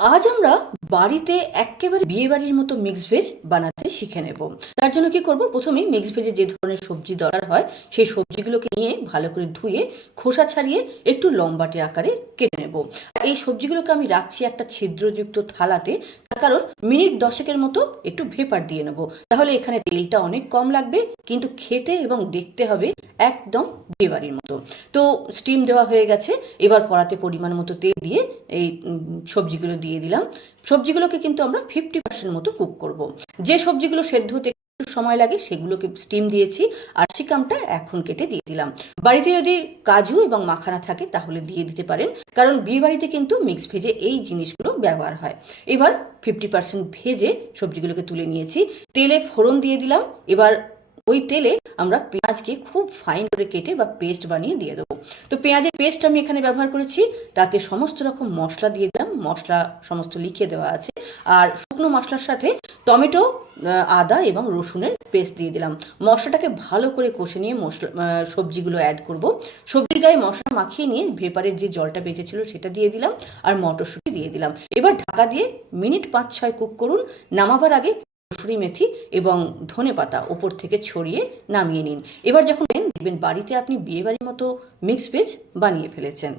আজ আমরা বাড়িতে একেবারে বিয়ে বাড়ির মতো মিক্স ভেজ বানাতে শিখে নেব। তার জন্য কি করব? প্রথমেই মিক্স ভেজে যে ধরনের সবজি দরকার হয়, সেই সবজিগুলোকে নিয়ে ভালো করে ধুয়ে, খোসা ছাড়িয়ে একটু লম্বাটে আকারে কেটে নেব। এই সবজিগুলোকে আমি রাখছি একটা ছিদ্রযুক্ত থালাতে, তার কারণ মিনিট দশেকের মতো একটু ভেপার দিয়ে নেব। তাহলে এখানে তেলটা অনেক কম লাগবে, কিন্তু খেতে এবং দেখতে হবে একদম বাড়ির মতো। তো স্টিম দেওয়া হয়ে গেছে, এবার কড়াতে পরিমাণ মতো তেল দিয়ে এই সবজিগুলো দিয়ে দিলাম। সবজিগুলোকে কিন্তু আমরা ফিফটি পার্সেন্ট মতো কুক করব। যে সবজিগুলো সেদ্ধ হতে সময় লাগে, সেগুলোকে স্টিম দিয়েছি, আর চিকামটা এখন কেটে দিয়ে দিলাম। বাড়িতে যদি কাজু এবং মাখানা থাকে, তাহলে দিয়ে দিতে পারেন। কারণ বিয়ে বাড়িতে কিন্তু মিক্স ভেজে এই জিনিসগুলো ব্যবহার হয়। এবার ফিফটি পার্সেন্ট ভেজে সবজিগুলোকে তুলে নিয়েছি। তেলে ফোড়ন দিয়ে দিলাম। এবার ওই তেলে আমরা পেঁয়াজকে খুব ফাইন করে কেটে বা পেস্ট বানিয়ে দিয়ে দেবো। তো পেঁয়াজের পেস্ট আমি এখানে ব্যবহার করেছি, তাতে সমস্ত রকম মশলা দিয়ে দিলাম, মশলা সমস্ত লিখে দেওয়া আছে, আর শুকনো মশলার সাথে টমেটো আদা এবং রসুনের পেস্ট দিয়ে দিলাম। মশলাটাকে ভালো করে কষে নিয়ে মশলা সবজিগুলো অ্যাড করব। সবজির গায়ে মশলা মাখিয়ে নিয়ে ভেপারের যে জলটা বেঁচেছিল সেটা দিয়ে দিলাম, আর মটরশুঁটি দিয়ে দিলাম। এবার ঢাকা দিয়ে মিনিট পাঁচ ছয় কুক করুন, নামাবার আগে কসুরি মেথি এবং ধনে পাতা ওপর থেকে ছড়িয়ে নামিয়ে নিন। এবার যখন দেখবেন বাড়িতে আপনি বিয়েবাড়ির মতো মিক্স ভেজ বানিয়ে ফেলেছেন।